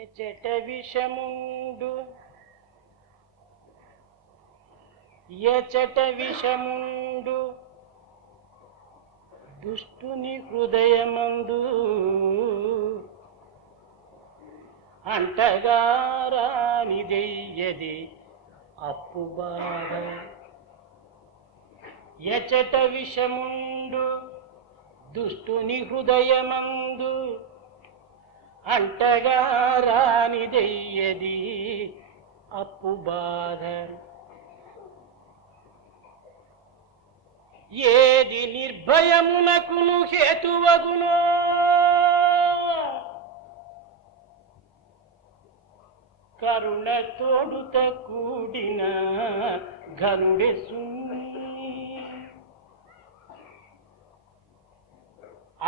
ఎచట విషముండు ఎచట విషముండు దుష్టుని హృదయమందు అంటగారానిదెయ్యది అప్పుబాధ. ఎచట విషముండు దుష్టుని హృదయమందు అంటగారానిదెయ్యది అప్పుబాధ. ఏది నిర్భయమునకును హేతువగునో కరుణ తోడుత కూడిన ఘనుడెసుని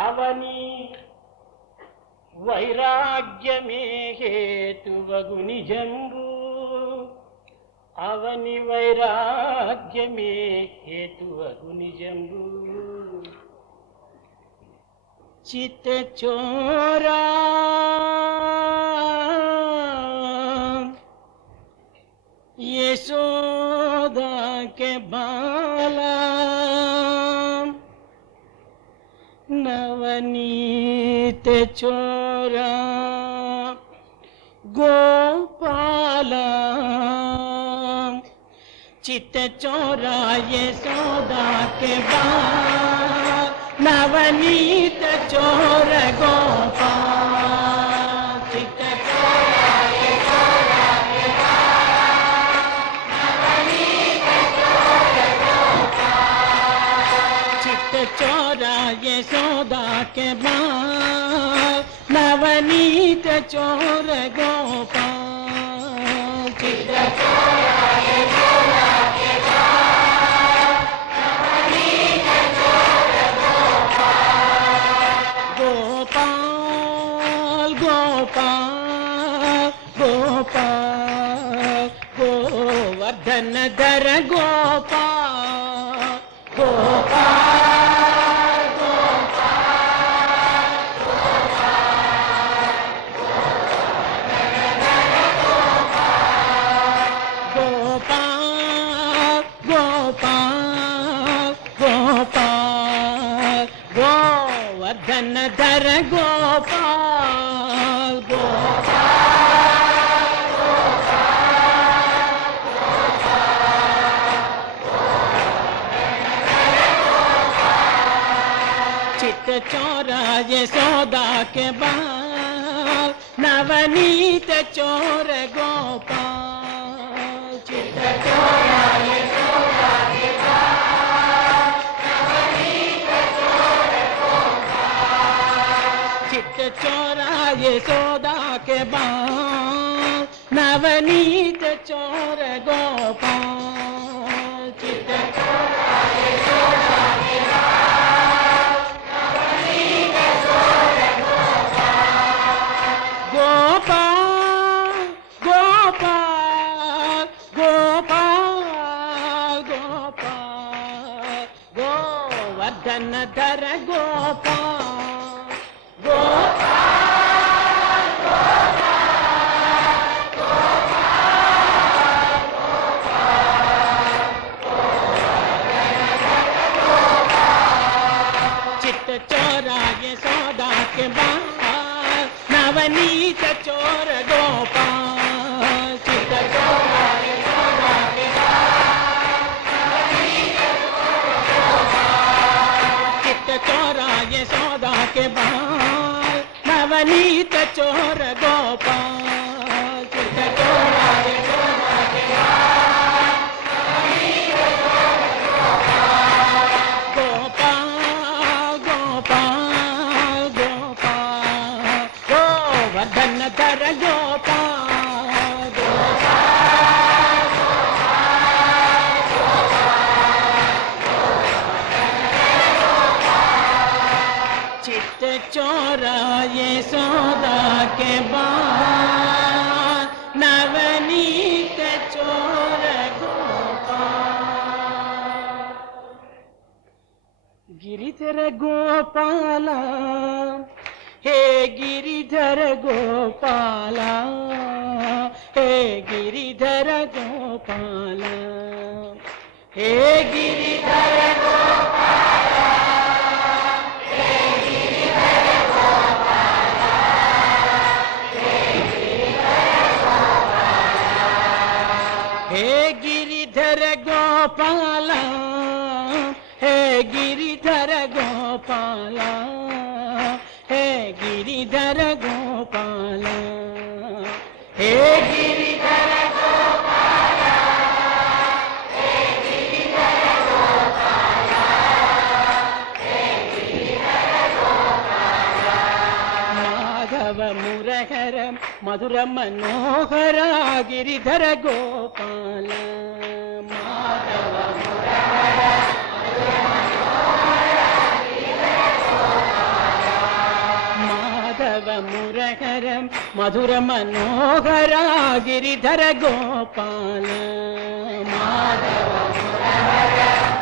అవని వైరాగ్యమే హేతువగు నిజంబు అవని వైరాగ్యమే హేతువగు నిజంబు. చిత్తచోరా यशोदा के बाला नवनीत चोरा गोपाला चित चोरा यशोदा के बाला नवनीत चोर गोपाल चित चोरा यशोदा के बाल नवनीत चोर गोपाल चित चोरा यशोदा के बाल नवनीत चोर गोपाल गोपाल गोपाल गोपाल गोवर्धन धर गोपाल गोपाल गोवर्धन धर गोपाल गोपाल चित चोरा यशोदा के बाल नवनीत चोर गोपाल चित चोरा यशोदा के बाल नवनीत चोर गोपाल चित चोरा यशोदा के बाल नवनीत चोर गोपाल चित चोरा यशोदा के बाल नवनीत चोर गोपाल गोपाल गोपाल गोपाल गोवर्धन धर गोपाल गोपाल गोपाल गोपाल गोपाल चित चोरा यशोदा के बाल नवनीत चोर गोपाल चित चोरा यशोदा के बाल नवनीत चोर गोपाल चित चोरा यशोदा के बाल नवनीत चोर गोपाल चित चोरा यशोदा के बाल नवनीत चोर गोपाल गोपाल गोपाल गोवर्धन धर गोपाल गोपाल चित चोरा यशोदा के बाल नवनीत चोर गोपाल गिरिधर गोपाला हे गिरिधर गोपाल, हे गिरिधर गोपाल, हे गिरिधर गोपाल, हे गिरिधर गोपाल, हे गिरिधर गोपाल, हे गिरिधर गोपाल, हे गिरिधर गोपाल, हे गिरिधर गोपाल, हे गिरिधर गोपाल, हे गिरिधर गोपाल, माधव मुरहर मधुर मनोहर गिरिधर गोपाल, माधव मुरहर मधुर मनोहर गिरिधर गोपाल, माधव मुरहर मधुर मनोहर गिरिधर गोपाल, माधव मुरहर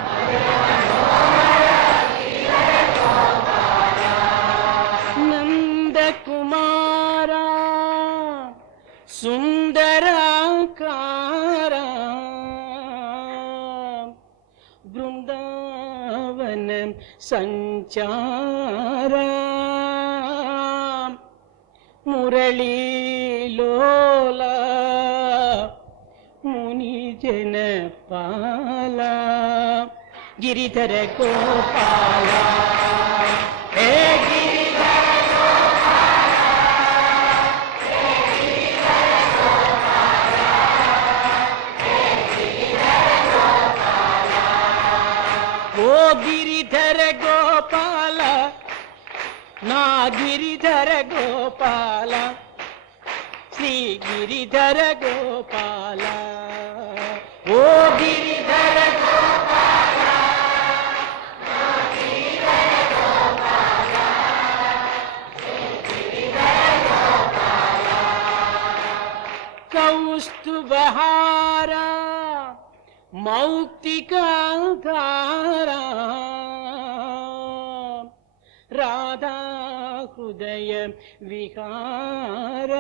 मधुर मनोहर गिरिधर गोपाल, नंद कुमार सुंदराकार वृंदावन संचार, मुरली लोला मुनि जन पाला, गिरिधर गोपाल, हे गिरिधर गोपाल, हे गिरिधर गोपाल, हे गिरिधर गोपाल, ओ गिरिधर गोपाल, ना गिरिधर गोपाल, श्री गिरिधर गोपाल, ओ गिरिधर गोपाल, ना गिरिधर गोपाल, श्री गिरिधर गोपाल, कौस्तुभहारा मौक्तिकाधारा, राधा हृदय विहार,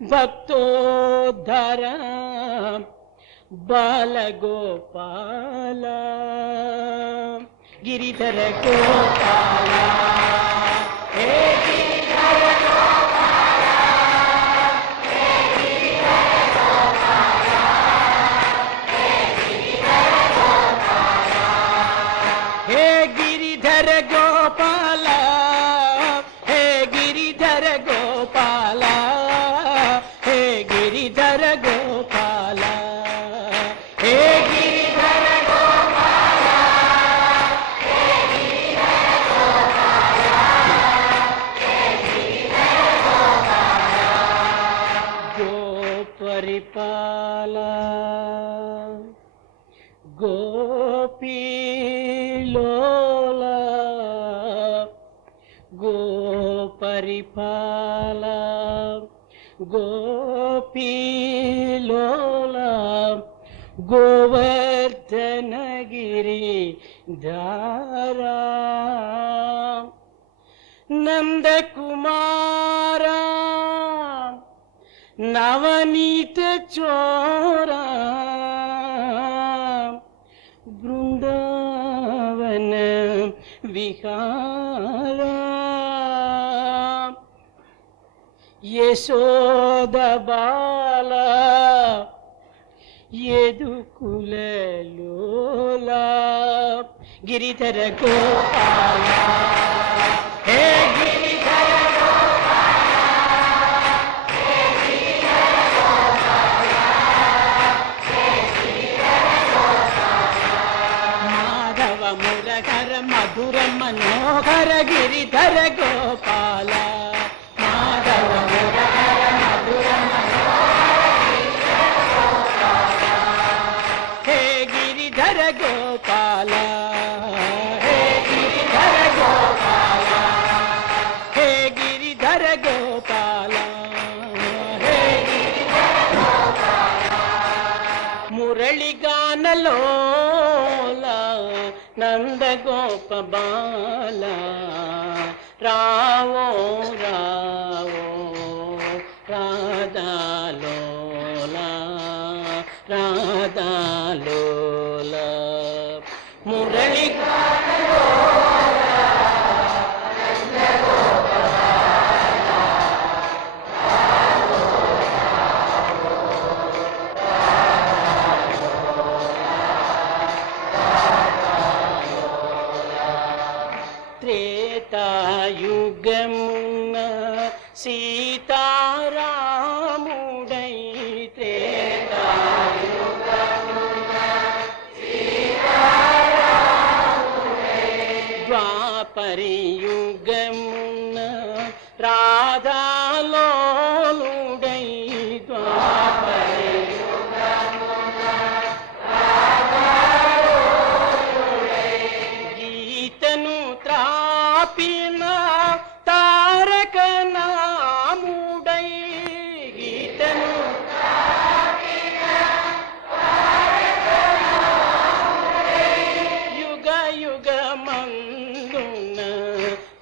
भक्तोद्धर बाल गोपाल, गिरिधर गोपाल, हे गिरिधर गोपाल, हे गिरिधर गोपाल, हे गिरिधर गोपाल, हे गिरिधर गोपाल, हे गिरिधर गोपाल, हे गिरिधर गोपाल, हे गिरिधर गोपाल, हे गिरिधर गोपाल, हे गिरिधर गोपाल, गोपरिपाल, गोपी लोला, गोपरिपाल, गोपी लोला, गोवर्धन गिरिधारा, नंद कुमार नवनीत चोरा, वृंदावन विहारा, यशोद बाला यदुकुल लोला, गिरिधर गोपाल, हे गिरिधर गोपाल, हे गिरिधर गोपाल, हे गिरिधर गोपाल, माधव मुरहर मधुर मनोहर गिरिधर गोपाल, माधव मुरहर मधुर मनोहर गिरिधर गोपाल, हे गिरिधर गोपाल, हे गिरिधर गोपाल, हे गिरिधर गोपाल, हे गिरिधर गोपाल, मुरली गान लोला नंद गोप बाला, రావో రావో రాధాలోలా రాధాలోలా మురళి త్రేతాయుగమున సీతారాముడై ద్వాపరయుగమున రాధాలోలుడై గీతను త్రాపిన తారక నాముడై గీతను యుగ యుగ మందున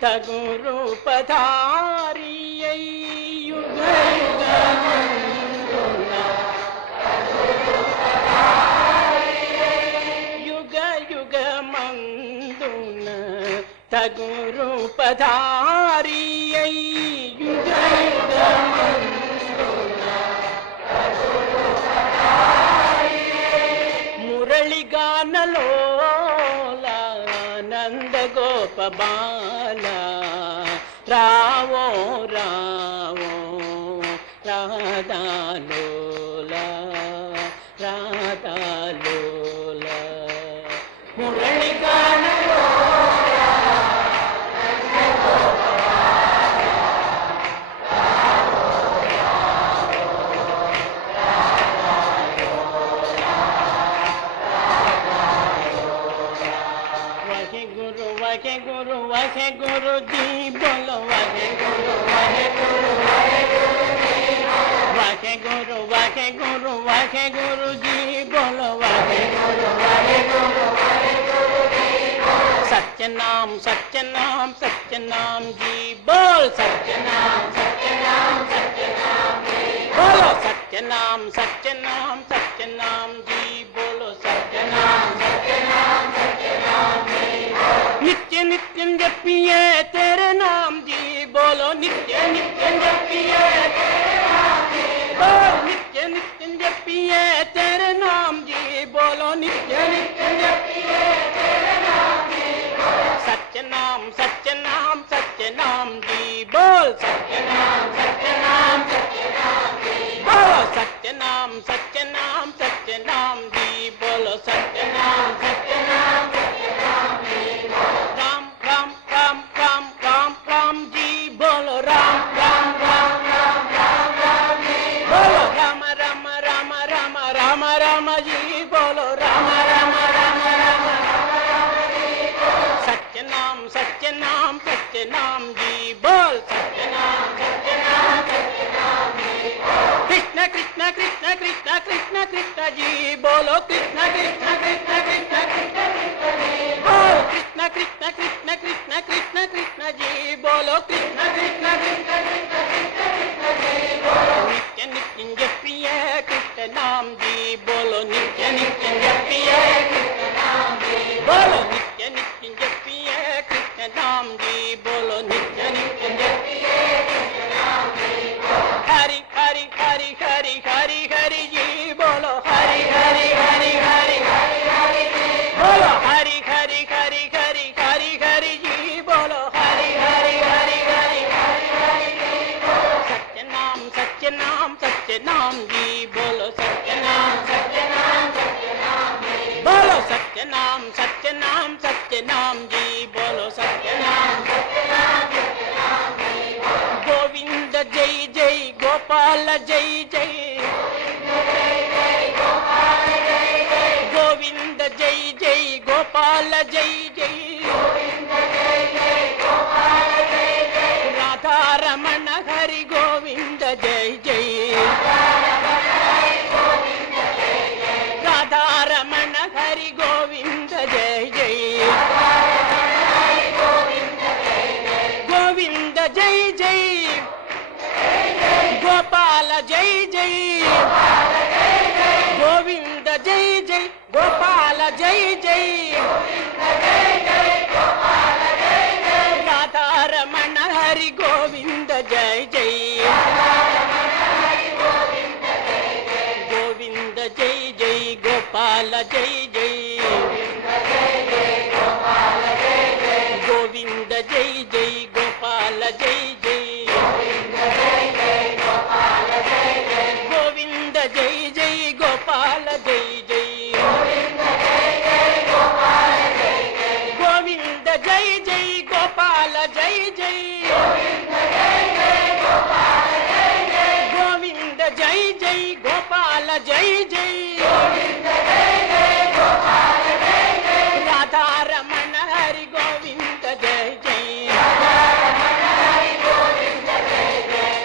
తగు రూపధారి యుగ యుగ మందున యుగ యుగ మందున తగు రూపధారి యుగ యుగ మురళిగానలోల నందగోప బాల రావో రావో రాధాలోలా రాధాలోలా మురళిగానలో वहे गुरु जी बोलो वहे गुरु वहे गुरु वहे गुरु जी वहे गुरु वहे गुरु वहे गुरु जी बोलो वहे गुरु वहे गुरु वहे गुरु जी सत्य नाम जी बोल सत्य नाम जी बोलो सत्य नाम जी बोलो सत्य नाम नित्य नित्य जपिए तेरे नाम जी बोलो नित्य नित्य जपिए तेरे नाम जी बोल नित्य नित्य जपिए तेरे नाम जी बोलो नित्य नित्य जपिए तेरे नाम जी सत्य नाम जी बोल सत्य नाम जी बोलो सत्य नाम जी बोलो सत्य नाम राम जी बोलो राम बोलो राम जी बोलो राम सत्य नाम जी बोल सत्य नाम कृष्ण कृष्ण कृष्ण कृष्ण कृष्ण कृष्ण जी बोलो कृष्ण कृष्ण कृष्ण कृष्ण कृष्ण जी बोल कृष्ण कृष्ण कृष्ण कृष्ण कृष्ण कृष्ण जी बोलो कृष्ण कृष्ण कृष्ण कृष्ण कृष्ण जी बोलो नित्य नित्य जपिए कृष्ण नाम जी बोलो नित्य नित्य जपिए कृष्ण नाम जी बोलो नित्य नित्य जपिए कृष्ण नाम जी बोलो नित्य नित्य जपिए कृष्ण नाम जी हरि हरि हरि हरि हरि हरि जी बोलो हरि हरि हरि हरि हरि हरि जी बोलो हरि हरि हरि हरि हरि हरि जी बोलो हरि हरि हरि हरि हरि हरि जी बोलो सत्य नाम जी बोलो सत्य नाम जी बोलो सत्य नाम जी बोलो सत्य नाम जी गोविंद जय जय गोपाल जय जय गोविंद जय जय गोपाल जय जय राधा रमण हरि गोविंद जय जय राधा रमण हरि गोविंद जय जय गोविंद గోపాల జై జై గోవింద జై జై గోపాల జై జై రాధారమణ హరి గోవింద జై జై గోవింద జై జై గోపాల జై జై గోవింద జై జై గోపాల జై జై గోవింద జై జై గోపాల జై జై గోవింద జై జై గోపాల జై జై గోవింద జై జై గోపాల జై జై రాధారమణ హరి గోవింద జై జై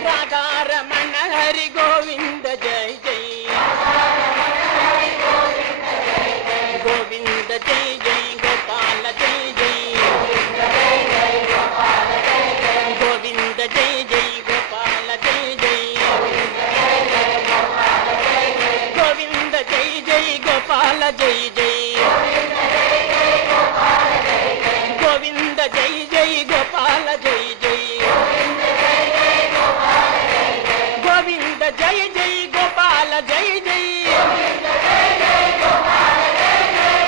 రాధారమణ హరి గోవింద జై జై గోవింద జై జై గోపాల జై జై గోవింద జై జై గోపాల జై జై గోవింద జై జై గోపాల జై జై గోవింద జై జై గోపాల జై జై గోవింద జై జై గోపాల జై జై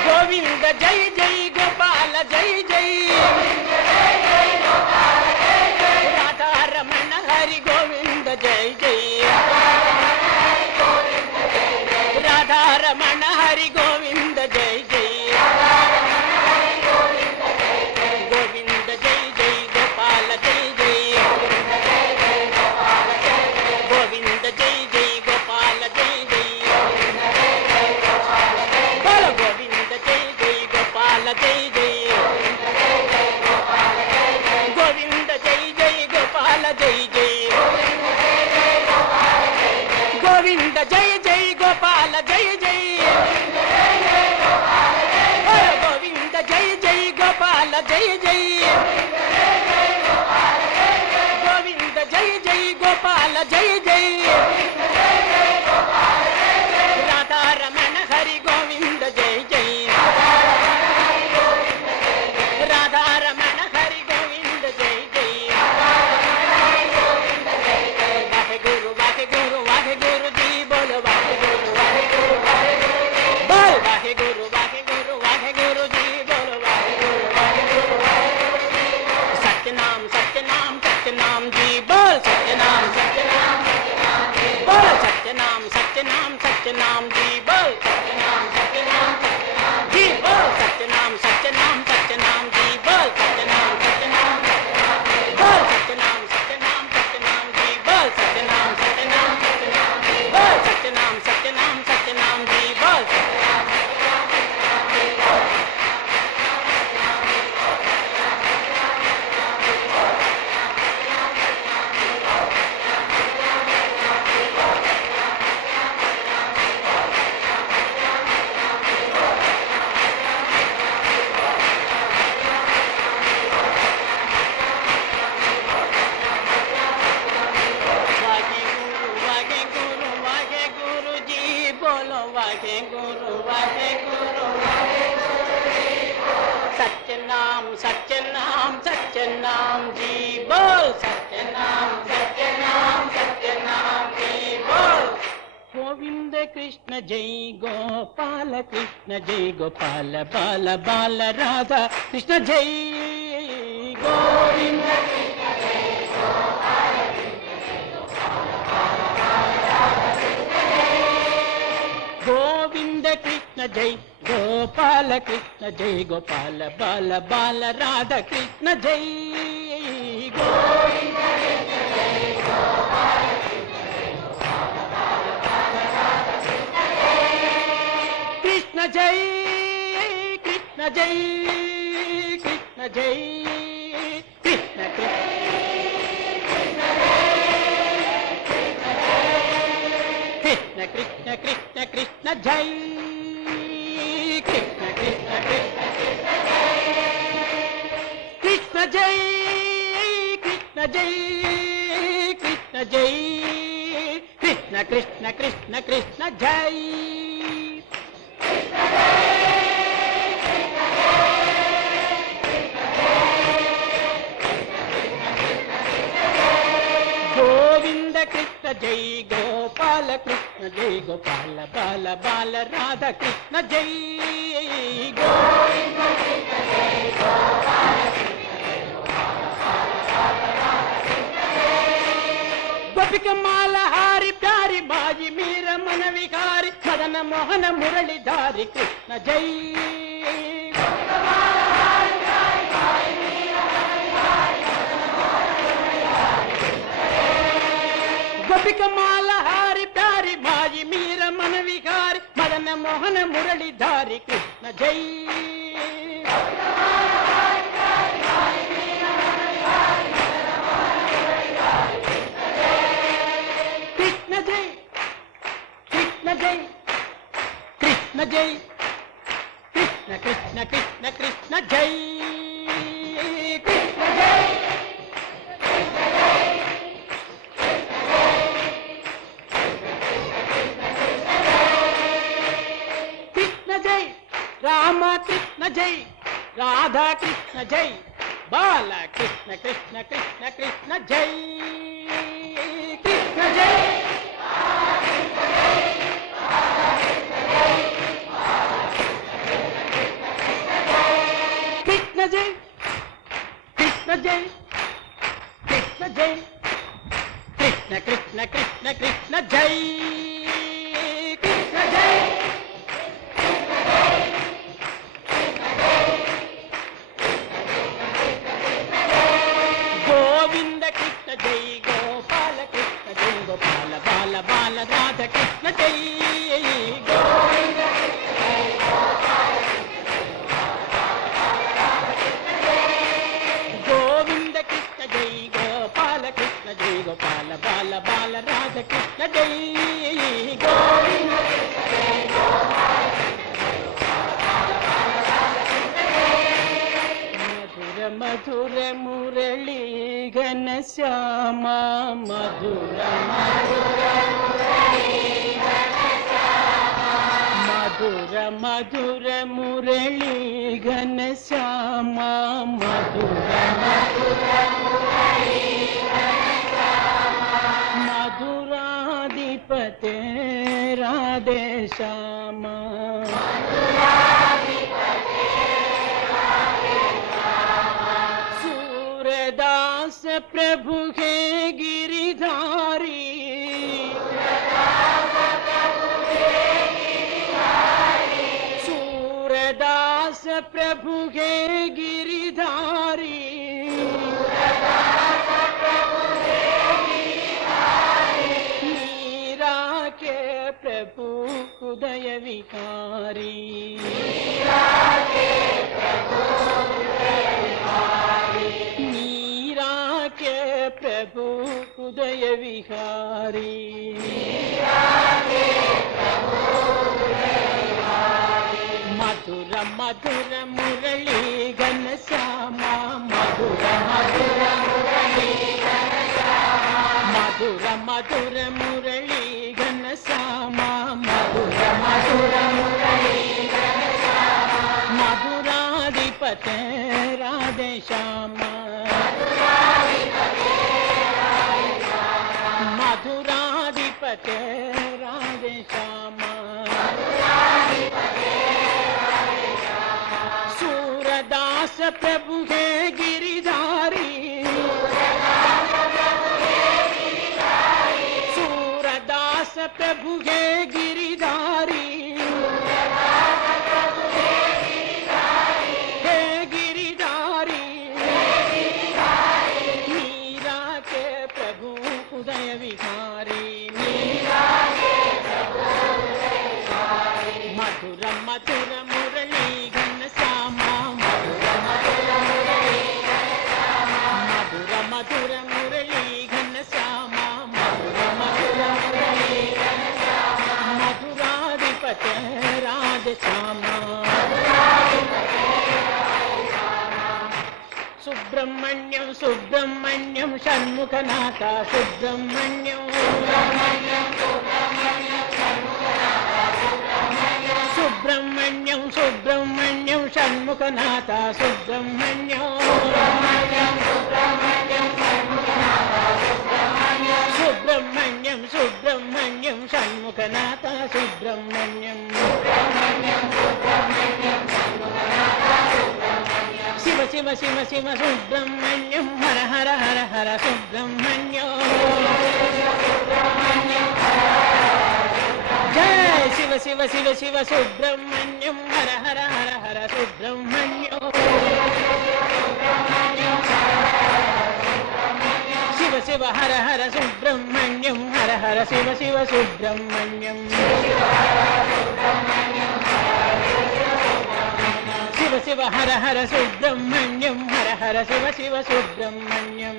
గోవింద జై జై గోపాల జై జై రాధారమణ హరి గోవింద జై జై రాధారమణ హరి గోవింద జై జై గోవింద జై జై గోపాల జై జై గోవింద జై జై గోపాల జై జై బోలో గోవింద జై జై గోపాల జై జై గోవింద జై జై గోపాల జై జై గోవింద జై జై గోపాల జై జై బోలో గోవింద జై జై గోపాల జై జై గోవింద జై జై గోపాల జై జై రాధారమణ హరి గోవింద జై జై రాధారమణ హరి గోవింద జై జై వాహే గురు జీ బోలో వాహే గురు బోల్ వాహే గురు జీ బోలో వాహే గురు सत्यनाम सत्यनाम सत्यनाम जी बोल सत्यनाम सत्यनाम बोल सत्यनाम सत्यनाम सत्यनाम जी बोल सत्यनाम सत्यनाम जी बोल सत्यनाम सत्यनाम सत्यनाम जी बोल सत्यनाम सत्यनाम बोल सत्यनाम सत्यनाम सत्यनाम जी बोल सत्यनाम सत्यनाम बोल सत्यनाम सत्यनाम सत्यनाम जी बोल सत्यनाम सत्यनाम सत्यनाम जी बोल सत्यनाम सत्यनाम सत्यनाम जी बोल गोविंद कृष्ण जय गोपाल कृष्ण जय गोपाल बाल बाल राधा कृष्ण जय गोविंद कृष्ण जय गोपाल गोविंद कृष्ण जय गोपाल कृष्ण जय गोपाल बाल बाल राधा कृष्ण जय गोविंद कृष्ण जय गोपाल कृष्ण जय कृष्ण जय कृष्ण जय कृष्ण कृष्ण कृष्ण कृष्ण कृष्ण जय कृष्ण कृष्ण कृष्ण कृष्ण जय कृष्ण जय कृष्ण जय కృష్ణ కృష్ణ కృష్ణ కృష్ణ జై గోవింద కృష్ణ జై గోపాల కృష్ణ జై గోపాల బాల బాల రాధ కృష్ణ జై గోవింద కృష్ణ జై గోపాల గోపిక మాల హారి ప్యారి బాజి మీర మన విహారి మదన మోహన మురళిధారి కృష్ణ జై గోపిక మాల హారి ప్యారి బాజి మీర మన విహారి మదన మోహన మురళిధారి కృష్ణ జై కృష్ణ జై కృష్ణ జై కృష్ణ జై కృష్ణ కృష్ణ కృష్ణ కృష్ణ జై కృష్ణ జై కృష్ణ జై రామ కృష్ణ జై రాధా కృష్ణ జై బాల కృష్ణ కృష్ణ కృష్ణ కృష్ణ జై కృష్ణ జై కృష్ణ జై కృష్ణ జై కృష్ణ జై కృష్ణ కృష్ణ కృష్ణ కృష్ణ జై కృష్ణ జై గోవింద కృష్ణ జై గోపాల కృష్ణ జై గోపాల బాల బాల రాధ కృష్ణ జై గోవింద కృష్ణ జై గోపాల గోవింద కృష్ణ జై గోపాల కృష్ణ జై గోపాల బాల బాల రాధ కృష్ణ జై గోవింద కృష్ణ జై గోపాల మధుర మురళీ ఘన శ్యామ మధుర మధుర మధుర మురళీ ఘన శ్యామ మధుర మధురాధిపతే రాధే శ్యామ सूरदास प्रभु है गिरिधारी सूरदास प्रभु है गिरिधारी मीरा के प्रभु उदय विहारी मीरा के प्रभु उदय विहारी मधुर मधुर मुरली घन श्यामा मधुर मधुर मुरली घन श्यामा मधुर मधुर मुरली घन श्यामा मधुर मधुर मुरली घन श्यामा मधुराधिपते राधे श्यामा मधुराधिपते राधे श्यामा सूरदास प्रभु है गिरिधारी सूरदास प्रभु है गिरिधारी हे गिरिधारी मीरा के प्रभु उदय विहारी मधुर मधुर मुरली घन श्यामा मधुर मधुर मुरली घन श्यामा मधुर मधुर मुरली घन श्यामा సుబ్రహ్మణ్యం సుబ్రహ్మణ్యం షణ్ముఖనాథ సుబ్రహ్మణ్యం సుబ్రహ్మణ్యం సుబ్రహ్మణ్యం షణ్ముఖనాథ సుబ్రహ్మణ్యం సుబ్రహ్మణ్యం సుబ్రహ్మణ్యం షణ్ముఖనాథ సుబ్రహ్మణ్యం శివ శివ శివ శివ సుబ్రహ్మణ్యం హర హర హర హర సుబ్రహ్మణ్యం జయ శివ శివ శివ శివ సుబ్రహ్మణ్యం హర హర హర హర సుబ్రహ్మణ్యం శివ శివ హర హర సుబ్రహ్మణ్యం హర హర శివ శివ సుబ్రహ్మణ్యం శివ శివ హర హర సుబ్రహ్మణ్యం హర హర శివ శివ సుబ్రహ్మణ్యం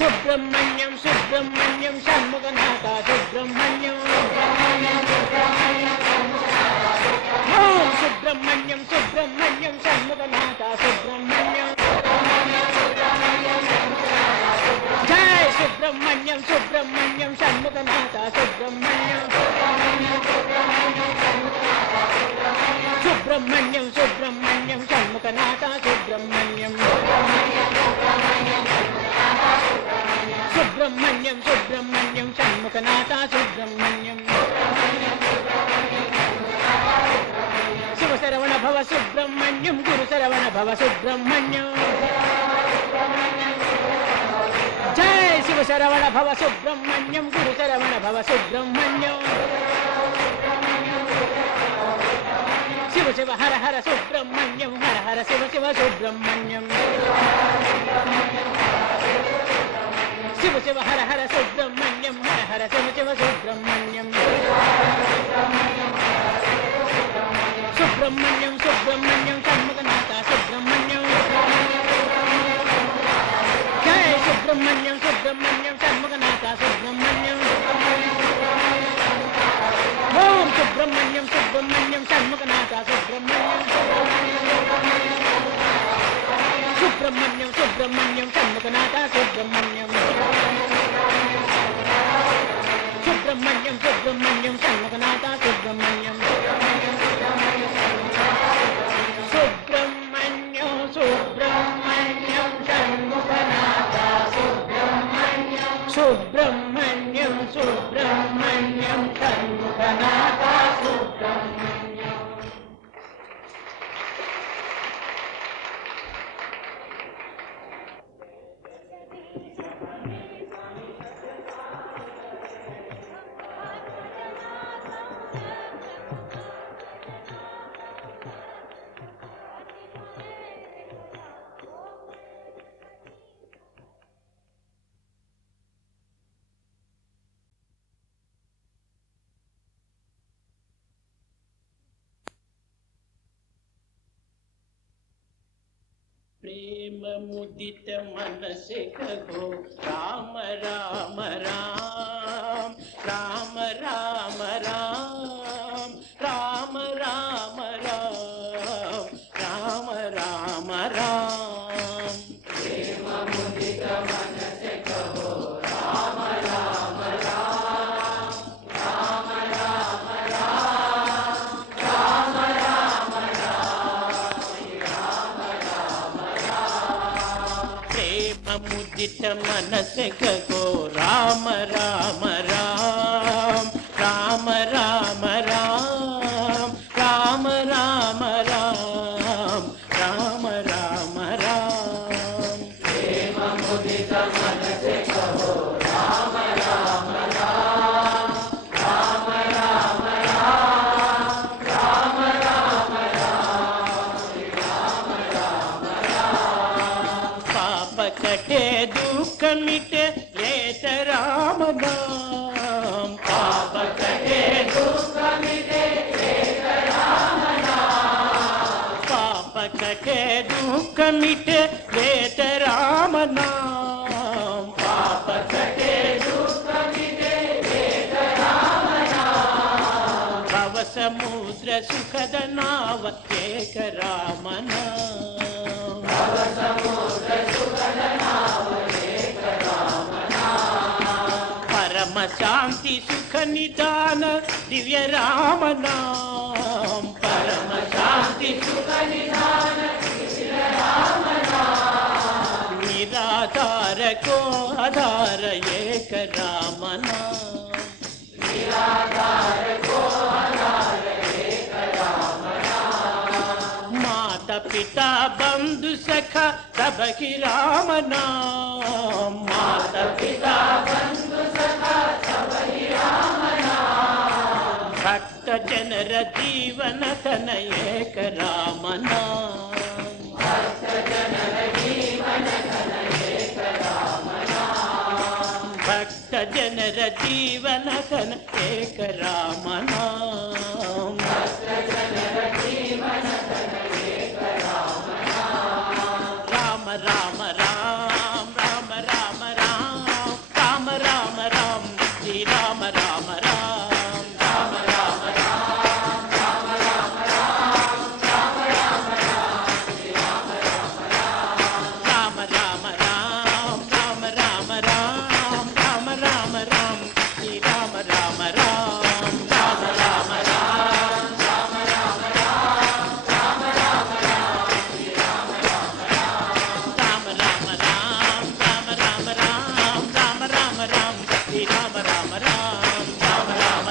సుబ్రహ్మణ్యం సుబ్రహ్మణ్యం షణ్ముఖనాథ సుబ్రహ్మణ్యం ఓం సుబ్రహ్మణ్యం సుబ్రహ్మణ్యం షణ్ముఖనాథ సుబ్రహ్మణ్యం జయ సుబ్రహ్మణ్యం సుబ్రహ్మణ్యం షణ్ముఖనాథ సుబ్రహ్మణ్యం సుబ్రహ్మణ్యం సుబ్రహ్మణ్యం షణ్ముఖనాథ సుబ్రహ్మణ్యం సుబ్రహ్మణ్యం సుబ్రహ్మణ్యం షణ్ముఖనాథ సుబ్రహ్మణ్యం శివ శరవణ భవ సుబ్రహ్మణ్యం గురు శరవణ భవ సుబ్రహ్మణ్యం జయ శివ శరవణ భవ సుబ్రహ్మణ్యం గురు శరవణ భవ సుబ్రహ్మణ్యం శివ శివ హర హర సుబ్రహ్మణ్యం హర హర శివ శివ సుబ్రహ్మణ్యం శివ శివ హర హర సుబ్రహ్మణ్యం హర హర శివ శివ సుబ్రహ్మణ్యం సుబ్రహ్మణ్యం సుబ్రహ్మణ్యం షణ్ముఖనాథ సుబ్రహ్మణ్యం జయ సుబ్రహ్మణ్యం సుబ్రహ్మణ్యం షణ్ముఖనాథ సుబ్రహ్మణ్యం ఓం సుబ్రహ్మణ్యం సుబ్రహ్మణ్యం షణ్ముఖనాథ సుబ్రహ్మణ్యం సుబ్రహ్మణ్యం సుబ్రహ్మణ్యం షణ్ముఖనాథ సుబ్రహ్మణ్యం సుబ్రహ్మణ్యం సుబ్రహ్మణ్యం షణ్ముఖనాథ సుబ్రహ్మణ్యం సుబ్రహ్మణ్యం సుబ్రహ్మణ్యం షణ్ముఖనాథ సుబ్రహ్మణ్యం సుబ్రహ్మణ్యం సుబ్రహ్మణ్యం షణ్ముఖనాథ సుబ్రహ్మణ్యం प्रेम मुदित मन से कहो राम राम राम राम राम राम राम राम राम राम राम राम प्रेम मुदित मन से कहो राम राम राम राम राम राम राम राम राम मुदित मन से कहो राम राम राम राम राम राम राम राम राम राम राम राम प्रेम मुदित मन से कहो राम राम राम राम राम राम राम राम राम राम राम पाप कटे दुख मिटे लेत राम नाम पाप कटे दुख मिटे लेत राम नाम पाप कटे दुख मिटे लेत राम नाम पाप कटे दुख मिटे लेत राम नाम भव ಸಮುದ್ರ ಸುಖದ ನಾವ ಏಕ ರಾಮನ ಪರಮ ಶಾಂತಿ ಸುಖ ನಿಧಾನ ದಿವ್ಯ ರಾಮನ ಪರಮ ಶಾಂತಿ ಸುಖ ನಿಧಾನ निराधार को आधार एक रामन निराधार को आधार एक रामन माता पिता बंधु सखा सब की राम नाम माता पिता बंधु सखा सब की राम नाम भक्त जनर जीवन तन एक राम नाम भक्त जनर जीवन तन एक राम नाम भक्त जनर जीवन तन एक राम नाम भक्त जनर जीवन तन एक राम नाम राम राम राम राम राम राम राम राम राम श्री राम राम राम राम राम राम राम राम राम राम राम राम श्री राम राम राम राम राम राम राम राम राम राम राम श्री राम राम राम राम राम राम राम राम राम राम राम राम श्री राम राम राम राम राम राम राम राम राम राम राम श्री राम राम राम राम राम राम राम राम राम राम राम राम श्री राम राम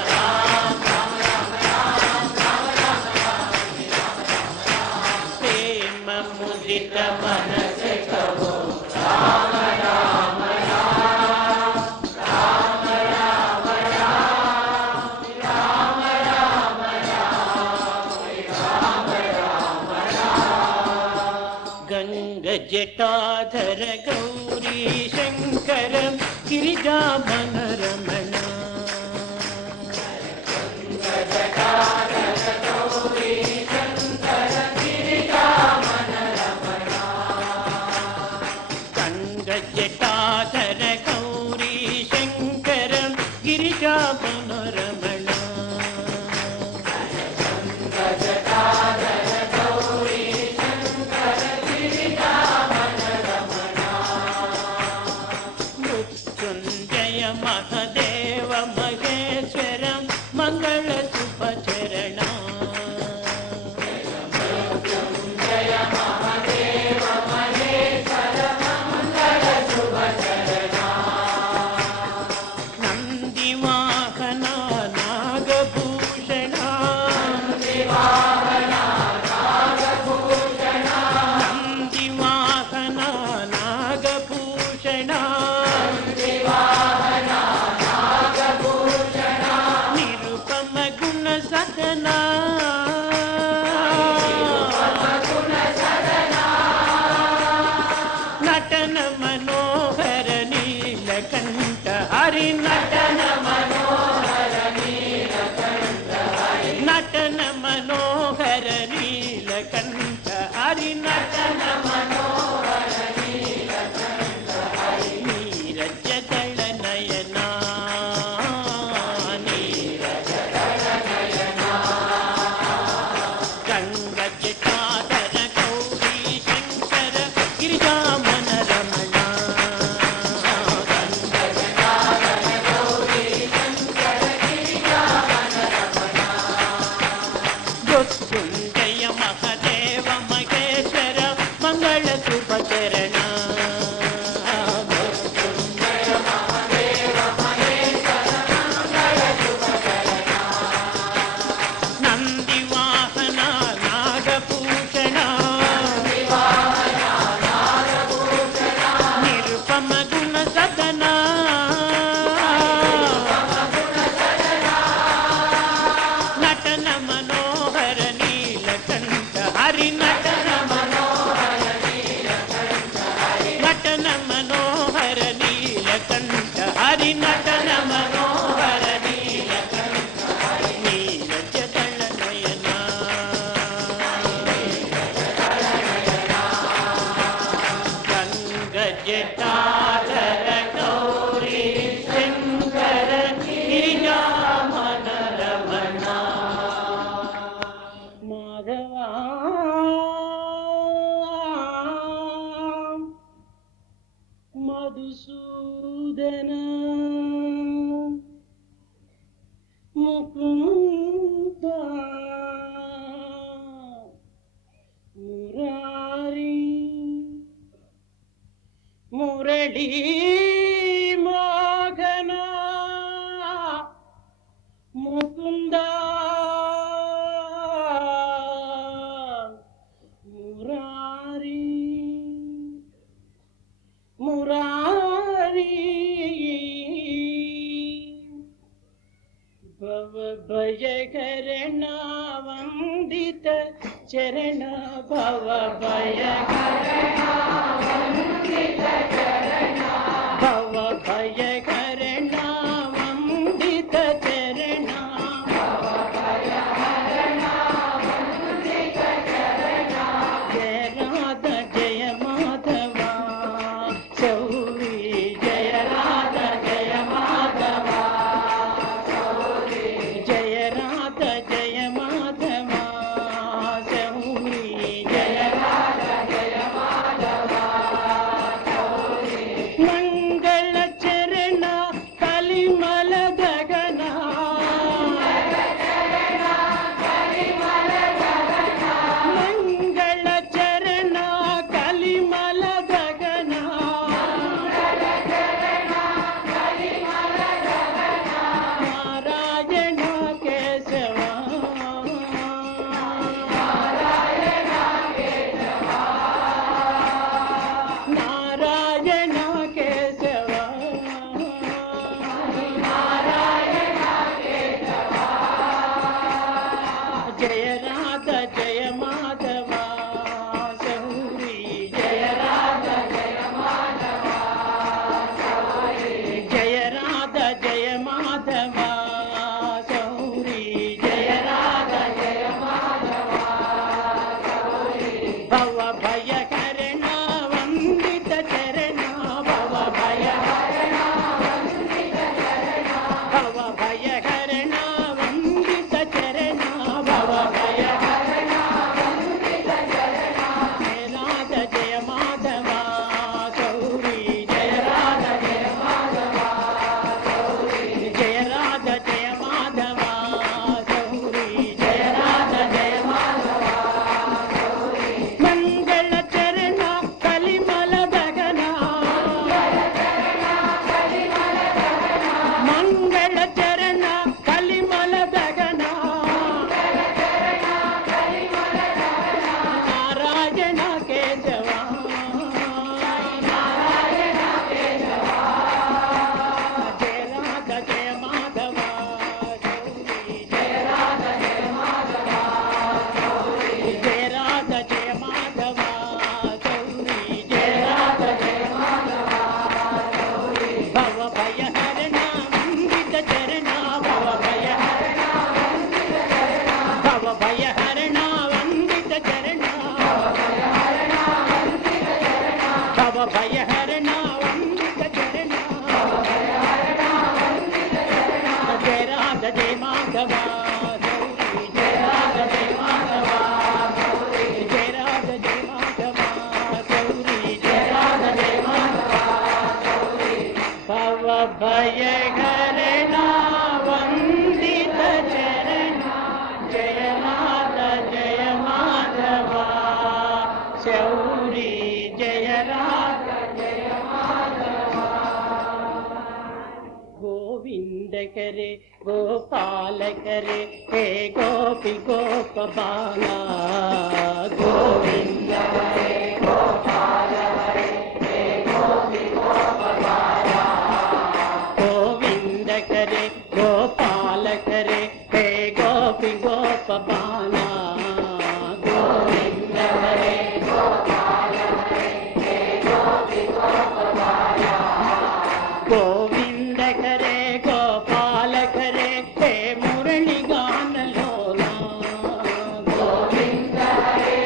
राम प्रेम मुदित मन से कहो राम राम राम राम राम राम राम राम राम राम राम गंग जटाधर गौरी शंकर गिरिजा मन रमण गंग जटाधर गौरी शंकर गिरिजा मन रमण गंग जटाधर गौरी शंकर गिरिजा मन रमण गंग जटाधर गौरी शंकर गिरिजा मन रमण मृत्युंजय महादेव महेश्वर मंगल सुभचर నందన ముకుంద మురారి మురళీ మోహన ముకుంద మురారి మురారి భవ భయకరణ వందిత చరణ భవ భయకరణ వందిత చరణ భవ భయకరణ వందిత చరణ భవ భయకరణ వందిత చరణ జయ రాధ జయ మాధవ చౌరీ జయ రాధ జయ మాధవ జయ రాధ జయ మాధవ చౌరీ జయ రాధ జయ మాధవ మంగళ చరణ కలిమల గగన మంగళ చరణ కలిమల గగన నారాయణ కేశవ నారాయణ కేశవ జయ రాధ జయ మాధవ చౌరీ జయ రాధ జయ మాధవ జయ రాధ జయ మాధవ చౌరీ జయ రాధ జయ మాధవ భవ భయకరణ వందిత చరణ భవ భయకరణ వందిత చరణ భవ భయకరణ వందిత చరణ భవ భయకరణ వందిత చరణ జయ రాధ జయ మాధవ చౌరీ జయ రాధ జయ మాధవ చౌరీ జయ రాధ జయ మాధవ చౌరీ జయ రాధ జయ మాధవ మంగళ చరణ కలిమల గగన మంగళ చరణ కలిమల గగన నారాయణ కేశవ జయ రాధ జయ మాధవ చౌరీ జయ రాధ జయ మాధవ జయ రాధ జయ మాధవ చౌరీ జయ రాధ జయ మాధవ భవ భయహరణ వందిత చరణ భవ భయహరణ వందిత చరణ భవ భయహరణ వందిత చరణ భవ భయహరణ వందిత చరణ జయ రాధ జయ మాధవ చౌరీ జయ రాధ జయ మాధవ జయ రాధ జయ మాధవ చౌరీ జయ రాధ జయ మాధవ భవ భయకరణ వందిత చరణ జయ రాధ జయ మాధవ చౌరీ జయ రాధ జయ మాధవ గోవింద करे गोपाल करे हे गोपी गोप बाला गोविंद हरे गोपाल हरे हे गोपी गोप बाला गोविंद करे गोपाल करे हे गोपी गोप बाला गोविंद हरे गोपाल हरे हे गोपी गोप बाला गोविंद करे गोपाल करे हे मुरली गान लोला गोविंद हरे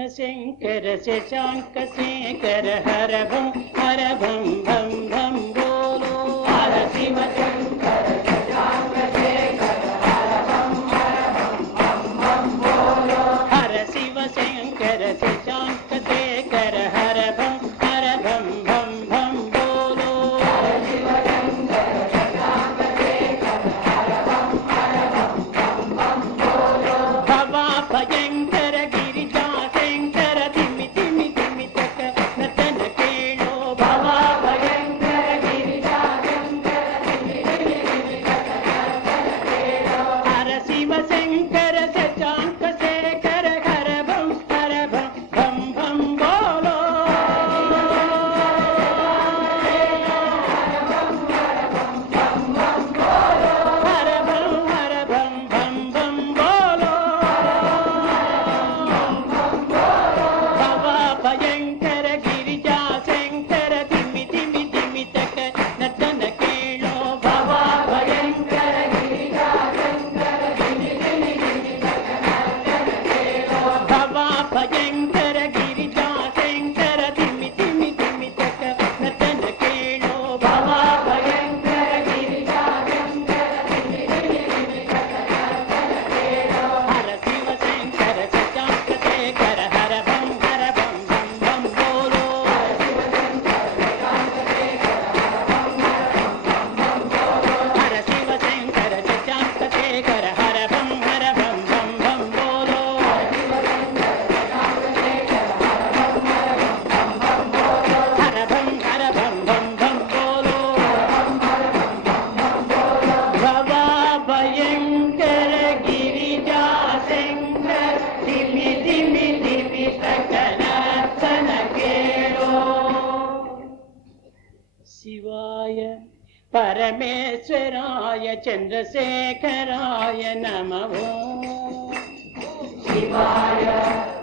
శివశంకర శశాంక శేఖర హర భం భం భం బోలో హర శివశంకర శశాంక శేఖర హర భం భం బోలో హర శివశంకర శశాంక శేఖర హర భం భం బోలో హర శివశంకర శశాంక శేఖర హర భం బోలో భవా భయంకర గిరిజా శంకర ధిమి ధిమి ధిమి తక నతన కేళో భవా భయంకర గిరిజా శంకర ధిమి ధిమి ధిమి తక నతన కేళో హర శివ శంకర శశాంక శేఖర హర భం బోలో హర భం బోలో భవా భయంకర గిరిజా శంకర ధిమి ధిమి ధిమి తక నతన కేళో భవా భయంకర గిరిజా శంకర ధిమి ధిమి ధిమి తక నతన కేళో భవా భయంకర గిరిజా శంకర ధిమి ధిమి ధిమి తక నతన కేళో భవా భయంకర గిరిజా శంకర ధిమి ధిమి ధిమి తక నతన కేళో హర శివ శంకర శశాంక శేఖర హర భం బోలో హర శివ శంకర శశాంక శేఖర హర శివ శంకర శశాంక శేఖర హర భం బోలో హర శివ శంకర శశాంక శేఖర హర భం బోలో భవా భయంకర గిరిజా శంకర ధిమి ధిమి ధిమి తక నతన కేళో శివాయ పరమేశ్వరాయ చంద్రశేఖరాయ నమః శివాయ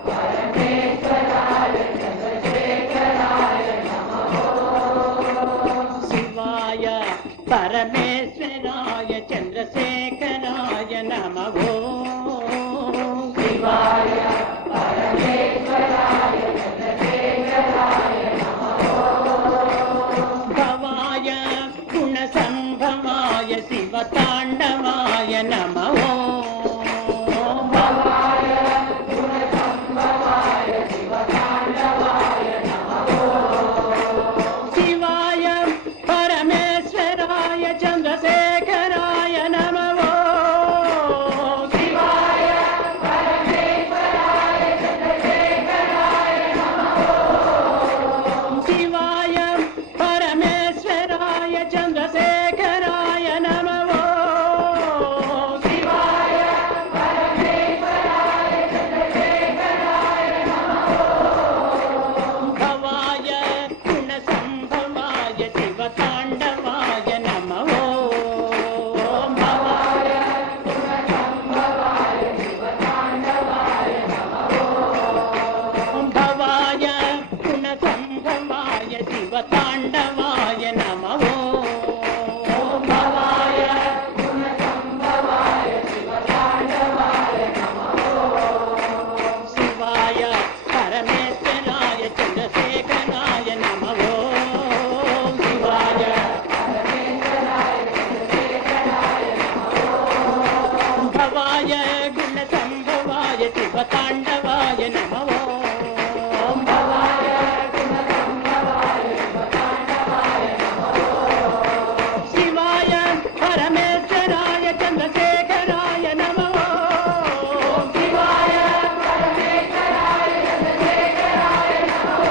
పరమేశ్వరాయ చంద్రశేఖరాయ నమః శివాయ పరమేశ్వరాయ చంద్రశేఖరాయ నమః శివాయ పరమేశ్వరాయ చంద్రశేఖరాయ నమః భవాయ గుణ సంభవాయ శివ తాండవాయ నమః భవాయ గుణ సంభవాయ శివ తాండవాయ నమః శివాయ పరమేశ్వరాయ చంద్రశేఖరాయ నమః శివాయ పరమేశ్వరాయ చంద్రశేఖరాయ నమః శివాయ పరమేశ్వరాయ చంద్రశేఖరాయ నమః శివాయ పరమేశ్వరాయ చంద్రశేఖరాయ నమః భవాయ గుణ సంభవాయ శివ తాండవాయ నమః భవాయ గుణ సంభవాయ శివ తాండవాయ నమః భవాయ గుణ సంభవాయ శివ తాండవాయ నమః భవాయ గుణ సంభవాయ శివ తాండవాయ నమః శివాయ పరమేశ్వరాయ చంద్రశేఖరాయ నమః శివాయ పరమేశ్వరాయ చంద్రశేఖరాయ నమః భవాయ గుణ సంభవాయ శివ తాండవాయ నమః భవాయ గుణ సంభవాయ శివ తాండవాయ నమః శివాయ పరమేశ్వరాయ చంద్రశేఖరాయ నమః శివాయ పరమేశ్వరాయ చంద్రశేఖరాయ నమః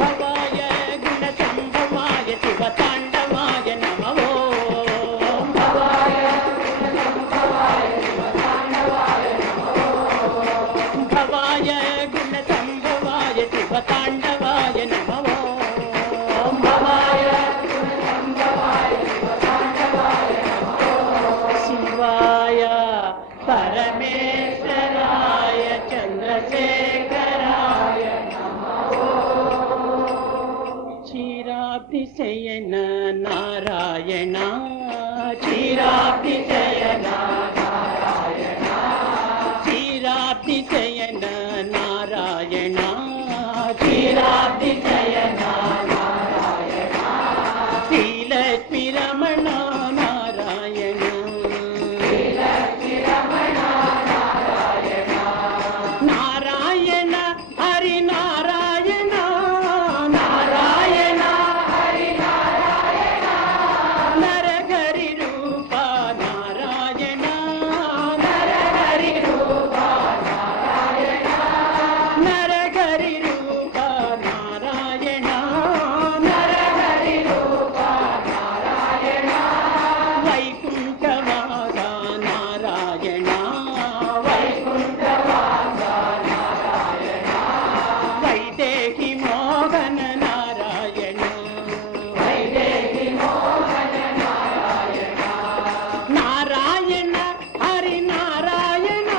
భవాయ గుణ సంభవాయ శివ తాండవాయ నమః భవాయ గుణ సంభవాయ శివ తాండవాయ నమః భవాయ గుణ సంభవాయ శివ తాండవాయ నమః భవాయ గుణ సంభవాయ శివ తాండవాయ నమః శివాయ పరమేశ్వరాయ చంద్రశేఖరాయ నమః క్షీరాబ్ధిశయన నారాయణ క్షీరాబ్ధిశయన నారాయణ క్షీరాబ్ధిశయన నారాయణ నారాయణ క్షీరాబ్ది శయన నారాయణ శ్రీలక్ష్మీ రమణ నారాయణ శ్రీలక్ష్మీ రమణ నారాయణ నారాయణ హరి నారాయణ నారాయణ హరి నారాయణ నరహరి రూప నారాయణ నరహరి రూప నారాయణ నరహరి రూప నారాయణ నరహరి రూప నారాయణ వైకుంఠవాస నారాయణ వైకుంఠవాస నారాయణ వైదేహి మోహన నారాయణ వైదేహి మోహన నారాయణ నారాయణ హరి నారాయణ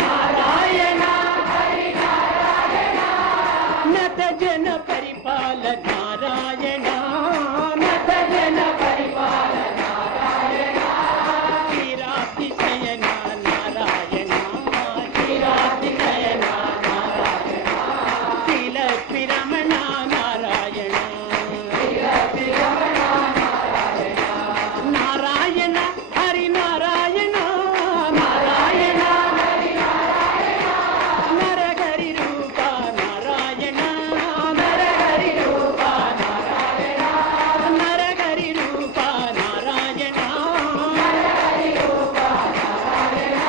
నారాయణ హరి నారాయణ నత జన పరిపాల నారాయణ నత జన పరిపాల నారాయణ క్షీరాబ్ది శయన నారాయణ క్షీరాబ్ది శయన నారాయణ శ్రీలక్ష్మీ రమణ నారాయణ శ్రీలక్ష్మీ రమణ నారాయణ నారాయణ హరి నారాయణ నారాయణ హరి నారాయణ నరహరి రూప నారాయణ నరహరి రూప నారాయణ నరహరి రూప నారాయణ నరహరి రూప నారాయణ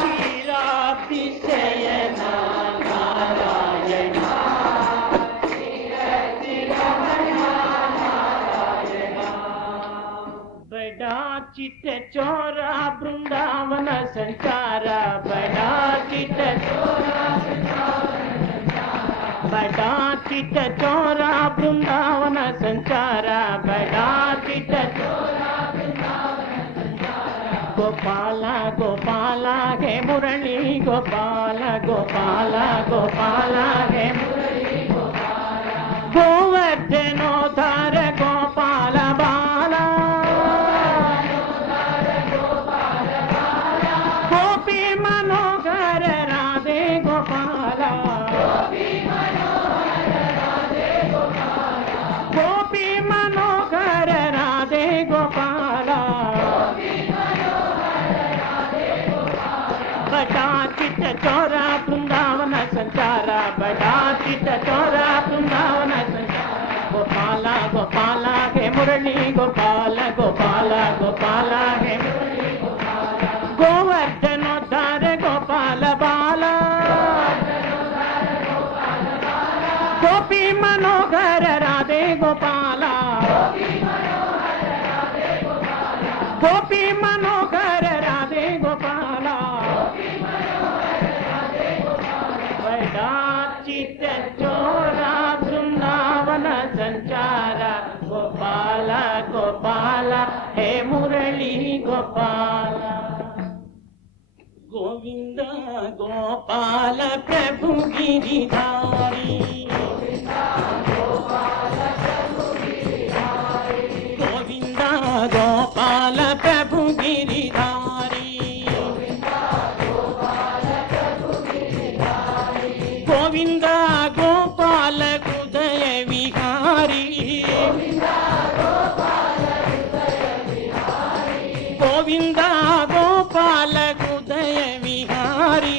క్షీరాబ్ది శయన నారాయణ శ్రీలక్ష్మీ రమణ నారాయణ बड़ा चित चोरा वृंदावन संचार बड़ा चित चोरा बड़ा चित चोरा वृंदावन संचार बड़ा चित चोरा गोपाल गोपाल हे मुरली गोपाल गोपाल गोपाल हे मुरली गोपाल गोवर्धनोद्धार गोपाल बाला गोपी मनोहर राधे गोपाल गोपी मनोहर राधे गोपाल बड़ा चित चोरा वृंदावन संचार बड़ा चित चोरा वृंदावन संचार गोपाल गोपाल हे मुरली गोपाल गोपाल गोपाल हे मुरली गोपाल गोवर्धनोद्धार गोपाल बाला गोपी मनोहर राधे गोपाल गोपी मनोहर राधे गोपाल बड़ा चित चोरा वृंदावन संचार गोपाल गोपाल हे मुरली गोपाल गोविंद गोपाल प्रभु गिरिधारी गोविंद गोपाल प्रभु गिरिधारी गोविंद गोपाल हृदय विहारी गोविंद गोपाल हृदय विहारी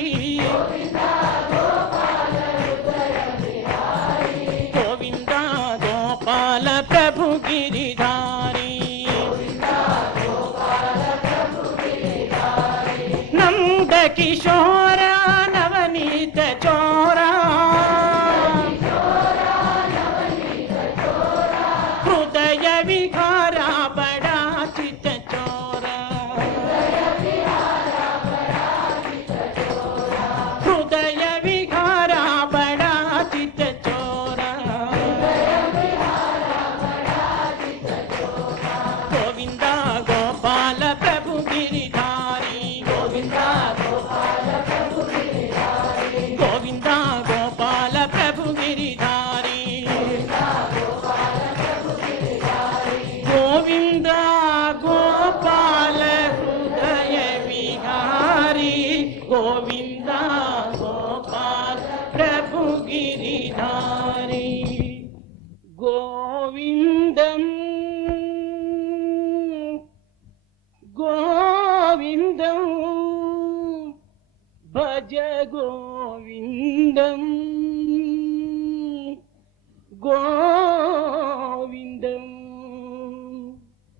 గోవిందం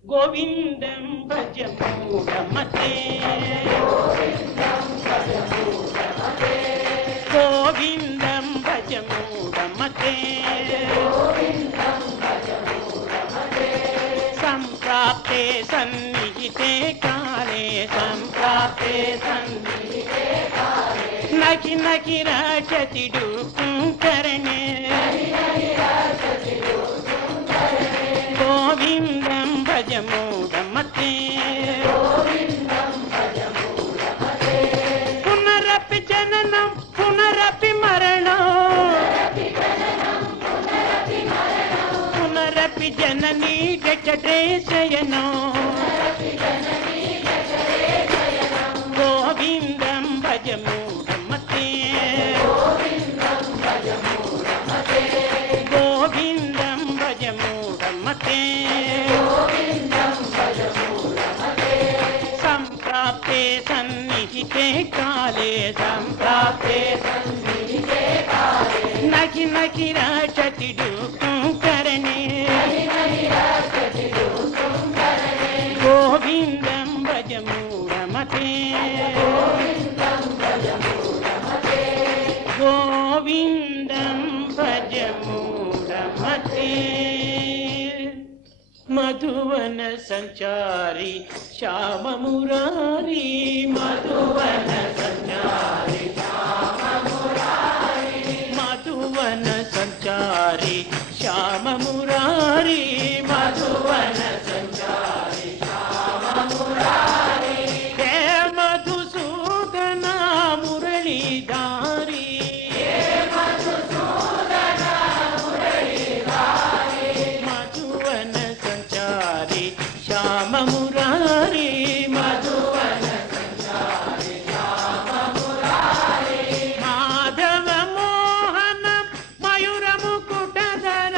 గోవిందం భజ మూఢమతే గోవిందం భజ మూఢమతే సంప్రాప్తే సన్నిహితే కాలే సంప్రాప్తే సన్నిహితే కాలే నకి నకి రాచతి డుక్కుం కరణే గోవిందం భజ మూఢమతే పునరపి జననం పునరపి మరణం పునరపి జననీ జఠరే శయనం గోవిందం భజ మూఢమతే గోవిందం భజ మూఢమతే సంప్రాప్తే సన్నిహితే కాలే సంప్రాప్తే సన్నిహితే కాలే నకి నకి రాచతి డుక్కుం కరణే గోవిందం భజ మూఢమతే గోవిందం భజ మూఢమతే మధువన సంచారి శ్యామ మురారి మధువన సంచారి మధువన సంచారి శ్యామ మురారి మధువన సంచారి హే మధుసూదన మురళీధారి మధువన సంచారి శ్యామ మురారి మధువన సంచారి మాధవ మోహన మయూర ముకుటధర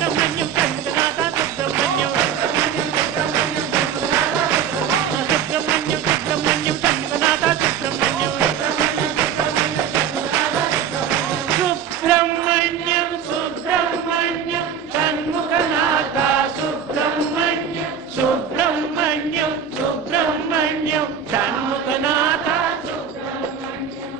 సుబ్రహ్మణ్యం షణ్ముఖనాథ సుబ్రహ్మణ్యం సుబ్రహ్మణ్యం సుబ్రహ్మణ్యం షణ్ముఖనాథ సుబ్రహ్మణ్యం సుబ్రహ్మణ్యం సుబ్రహ్మణ్యం షణ్ముఖనాథ సుబ్రహ్మణ్యం సుబ్రహ్మణ్యం సుబ్రహ్మణ్యం షణ్ముఖనాథ సుబ్రహ్మణ్యం.